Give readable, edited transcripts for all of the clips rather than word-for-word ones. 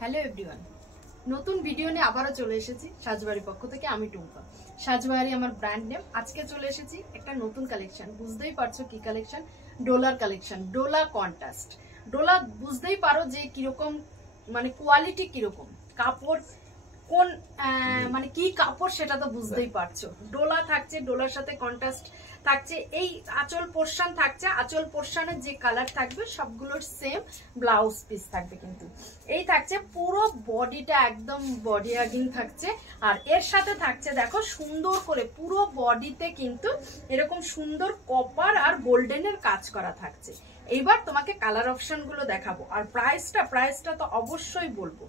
Hello everyone, নতুন video নিয়ে আবারও চলে এসেছি সাজবাড়ির পক্ষ থেকে। আমি টুম্পা। সাজবাড়ি আমার ব্র্যান্ড নেম। আজকে চলে এসেছি একটা নতুন কালেকশন। বুঝতেই পারছো কি কালেকশন? ডোলার কালেকশন, ডোলা কন্ট্রাস্ট। ডোলা বুঝতেই পারো যে কিরকম, মানে কোয়ালিটি কিরকম, কাপড় কোন মানে কি কাপড় সেটা তো বুঝতেই পারছো। ডোলা থাকছে, ডোলার সাথে কন্ট্রাস্ট থাকছে। এই আঁচল পোর্শন থাকছে, আঁচল পোর্শনের যে কালার থাকবে সবগুলোর সেম ব্লাউজ পিস থাকবে। কিন্তু এই থাকছে পুরো বডিটা একদম বডি হাগিং থাকছে। আর এর সাথে থাকছে দেখো সুন্দর করে পুরো বডিতে কিন্তু এরকম সুন্দর কপার আর গোল্ডেনের কাজ করা থাকছে। এইবার তোমাকে কালার অপশন গুলো দেখাবো। আর প্রাইসটা তো অবশ্যই বলবো।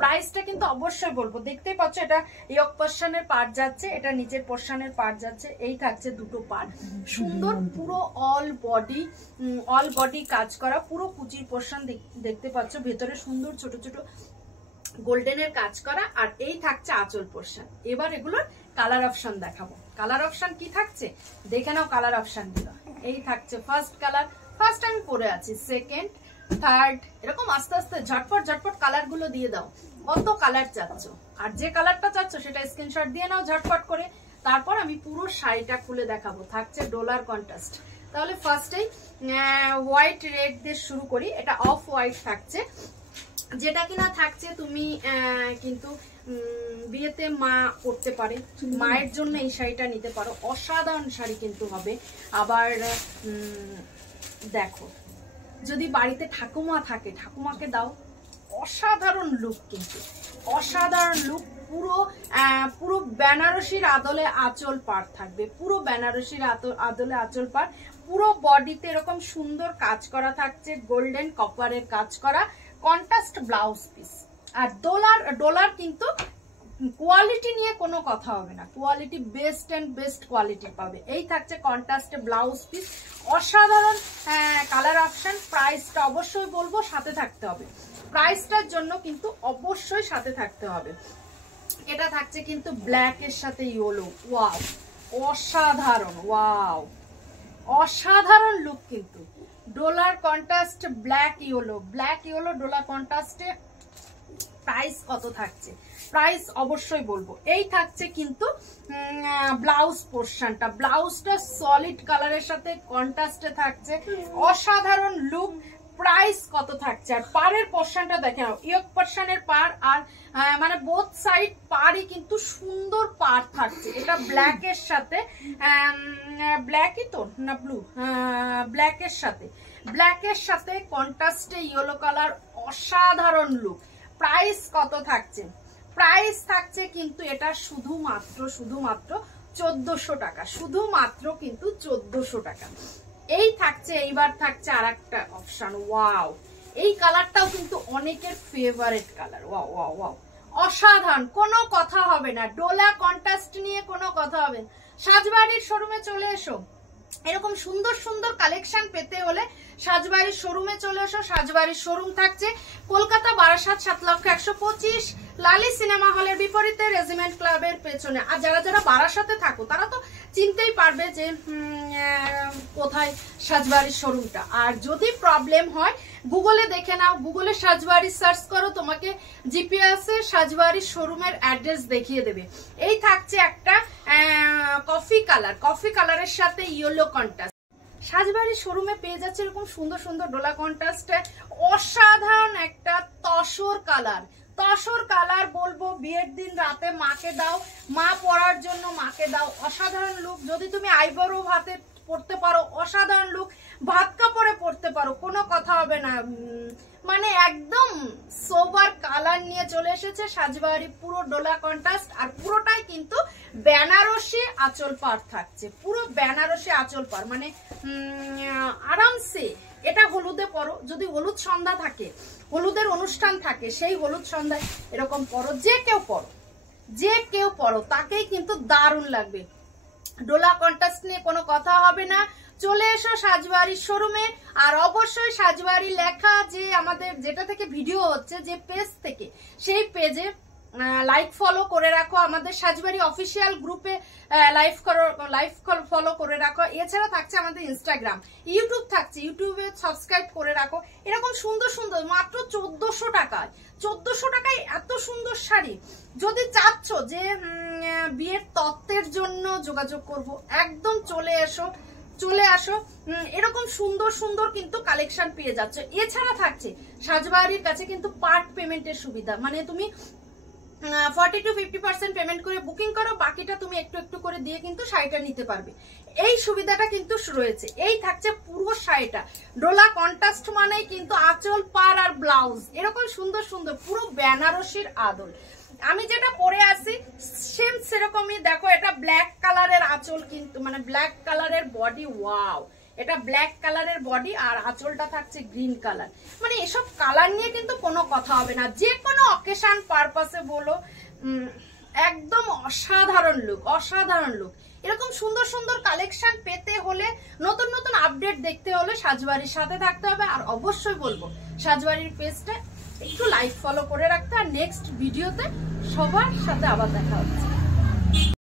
প্রাইসটা কিন্তু অবশ্যই বলবো। দেখতেই পাচ্ছ এটা ইয়ক পোর্শনের পার্ট যাচ্ছে, এটা নিচের পোর্শনের পার্ট যাচ্ছে। এই থাকছে দুটো পার্ট, সুন্দর পুরো অল বডি কাজ করা, পুরো কুচির পোর্শন দেখতে পাচ্ছ। ভেতরে সুন্দর ছোট ছোট গোল্ডেনের কাজ করা। আর এই থাকছে আঁচল পোর্শন। এবার এগুলোর কালার অপশন দেখাবো। কালার অপশন কি থাকছে দেখে নাও। কালার অপশন গুলো এই থাকছে। ফার্স্ট কালার, ফার্স্ট আমি পরে আছি, সেকেন্ড, থার্ড, এরকম আস্তে আস্তে ঝটপট কালার গুলো দিয়ে দাও। কত কালার চাচ্ছ আর যে কালারটা চাচ্ছ সেটা স্ক্রিনশট দিয়ে নাও ঝটপট করে। তারপর আমি পুরো শাড়িটা খুলে দেখাবো। থাকছে ডোলার কন্ট্রাস্ট। তাহলে ফার্স্টেই হোয়াইট রেড দিয়ে শুরু করি। এটা অফ হোয়াইট থাকছে, যেটা কিনা থাকছে তুমি কিন্তু বিয়েতে মা পরতে পারে, মায়ের জন্য এই শাড়িটা নিতে পারো। অসাধারণ শাড়ি কিন্তু হবে। আবার দেখো যদি বাড়িতে ঠাকুমা থাকে, ঠাকুমাকে দাও। অসাধারণ লুক, কিন্তু অসাধারণ লুক। পুরো বেনারসির আদলে আঁচল পাড় থাকবে, পুরো বেনারসির আদলে আঁচল পাড়। পুরো বডিতে এরকম সুন্দর কাজ করা থাকছে, গোল্ডেন কপারের কাজ করা, কন্ট্রাস্ট ব্লাউজ পিস। আর ডলার কিন্তু কোয়ালিটি নিয়ে কোনো কথা হবে না, quality best and best quality পাবে। এই থাকছে কন্ট্রাস্ট ব্লাউজ পিস, অসাধারণ কালার অপশন। প্রাইসটা অবশ্যই বলবো, সাথে থাকতে হবে। প্রাইসটার জন্য কিন্তু অবশ্যই সাথে থাকতে হবে। এটা থাকছে কিন্তু ব্ল্যাক এর সাথে ইয়েলো। ওয়াও, অসাধারণ, ওয়াও, অসাধারণ লুক কিন্তু। ডোলার কন্ট্রাস্ট ব্ল্যাক ইয়েলো ডোলার কন্ট্রাস্টে প্রাইস কত থাকছে? প্রাইস অবশ্যই বলবো। এই থাকছে কিন্তু ব্লাউজ পোর্শনটা, ব্লাউজটা সলিড কালারের সাথে কন্ট্রাস্টে থাকছে, অসাধারণ লুক। প্রাইস কত থাকছে? আর পাড়ের পোর্শনটা দেখে নাও। ইয়ক পোর্শনের পাড় আর মানে বোথ সাইড পাড়ই কিন্তু সুন্দর পাড় থাকছে। এটা ব্ল্যাক এর সাথে, ব্ল্যাকই তো না ব্লু, ব্ল্যাকের সাথে কন্ট্রাস্টে ইয়েলো কালার, অসাধারণ লুক। প্রাইস কত থাকছে? প্রাইস থাকছে কিন্তু এটা শুধুমাত্র 1400 টাকা, শুধুমাত্র কিন্তু 1400 টাকা। এই থাকছে, এইবার থাকছে আর একটা অপশন। ওয়াও, এই কালারটাও কিন্তু অনেকের favourite colour. Wow wow wow, অসাধারণ, কোনো কথা হবে না। ডোলা কন্ট্রাস্ট নিয়ে কোনো কথা হবে না। সাজবাড়ির শোরুমে চলে এসো। এরকম সুন্দর সুন্দর কালেকশন পেতে হলে সাজবাড়ির শোরুমে চলে এসো। সাজবাড়ির শোরুম থাকছে কলকাতা, বারাসাত, 7,125, লালি সিনেমা হলের বিপরীতে, রেজিমেন্ট ক্লাবের পেছনে। আর যারা যারা বারাসাতে থাকো তারা তো চিনতেই পারবে যে কোথায় সাজবাড়ির শোরুমটা। আর যদি প্রবলেম হয় গুগলে দেখে নাও, গুগলে সাজবাড়ি সার্চ করো, তোমাকে জিপিএস এ সাজবাড়ির শোরুমের অ্যাড্রেস দেখিয়ে দেবে। এই থাকছে একটা কফি কালারের সাথে ইয়েলো কন্ট্রাস্ট। সাজবাড়ির শোরুমে পেয়ে যাচ্ছে এরকম সুন্দর সুন্দর ডোলা কন্ট্রাস্টে অসাধারণ একটা তসর কালার বলবো। বিয়ের দিন রাতে মাকে দাও, মা পরার জন্য মাকে দাও, অসাধারণ লুক। যদি তুমি আইবরো হাতে পড়তে পারো, অসাধারণ লুক। ভাত কাপড়ে পড়তে পারো, কোনো কথা হবে না। মানে একদম সোবার কালার নিয়ে চলে এসেছে সাজবাড়ি। পুরো ডোলা কন্ট্রাস্ট আর পুরোটাই কিন্তু বেনারসি আঁচল পাড় থাকছে, পুরো বেনারসি আঁচল পাড়। মানে আরামসে এটা হলুদে পরো, যদি হলুদ সন্ধ্যা থাকে, হলুদের অনুষ্ঠান থাকে, সেই হলুদ সন্ধ্যায় এরকম পরো, যে কেউ পরো তাকেই কিন্তু দারুণ লাগবে। ডোলা কন্ট্রাস্ট নিয়ে কোনো কথা হবে না। চলে এসো সাজবাড়ির শোরুমে। আর অবশ্যই সাজবাড়ি লেখা যে আমাদের যেটা থেকে ভিডিও হচ্ছে, যে পেজ থেকে, সেই পেজে লাইক ফলো করে রাখো, আমাদের সাজবাড়ি অফিসিয়াল গ্রুপে লাইভ ফলো করে রাখো। এছাড়া থাকছে আমাদের ইনস্টাগ্রাম, ইউটিউব থাকছে, ইউটিউবে সাবস্ক্রাইব করে রাখো। এরকম সুন্দর সুন্দর মাত্র 1400 টাকায়, 1400 টাকায় এত সুন্দর শাড়ি। যদি চাচ্ছ যে বিয়ের তত্ত্বের জন্য যোগাযোগ করব, একদম চলে আসো, এরকম সুন্দর সুন্দর কিন্তু কালেকশন পেয়ে যাচ্ছে। এছাড়া থাকছে সাজবাড়ির কাছে কিন্তু পার্ট পেমেন্টের সুবিধা, মানে তুমি 40 to 50% পেমেন্ট করে বুকিং করো, বাকিটা তুমি একটু একটু করে দিয়ে কিন্তু শাড়িটা নিতে পারবে। এই সুবিধাটা কিন্তু রয়েছে। এই থাকছে পুরো শাড়িটা ডোলা কন্ট্রাস্ট, মানেই কিন্তু আঁচল, পাড় আর ব্লাউজ এরকম সুন্দর সুন্দর পুরো বেনারসির আদল। আমি যেটা পরে আসি সেম সেরকমই, দেখো এটা ব্ল্যাক কালারের আঁচল, কিন্তু মানে ব্ল্যাক কালারের বডি, ওয়াও, এটা ব্ল্যাক কালারের বডি আর আঁচলটা থাকছে গ্রিন কালার। মানে এসব কালার নিয়ে কিন্তু কোনো কথা হবে না, যে কোনো অকেশন পারপাসে বলো, একদম অসাধারণ লুক, অসাধারণ লুক। এরকম সুন্দর সুন্দর কালেকশন পেতে হলে, নতুন নতুন আপডেট দেখতে হলে সাজবাড়ির সাথে থাকতে হবে। আর অবশ্যই বলবো সাজবাড়ির পেজটা একটু লাইক ফলো করে রাখতে। আর নেক্সট ভিডিওতে সবার সাথে আবার দেখা হচ্ছে।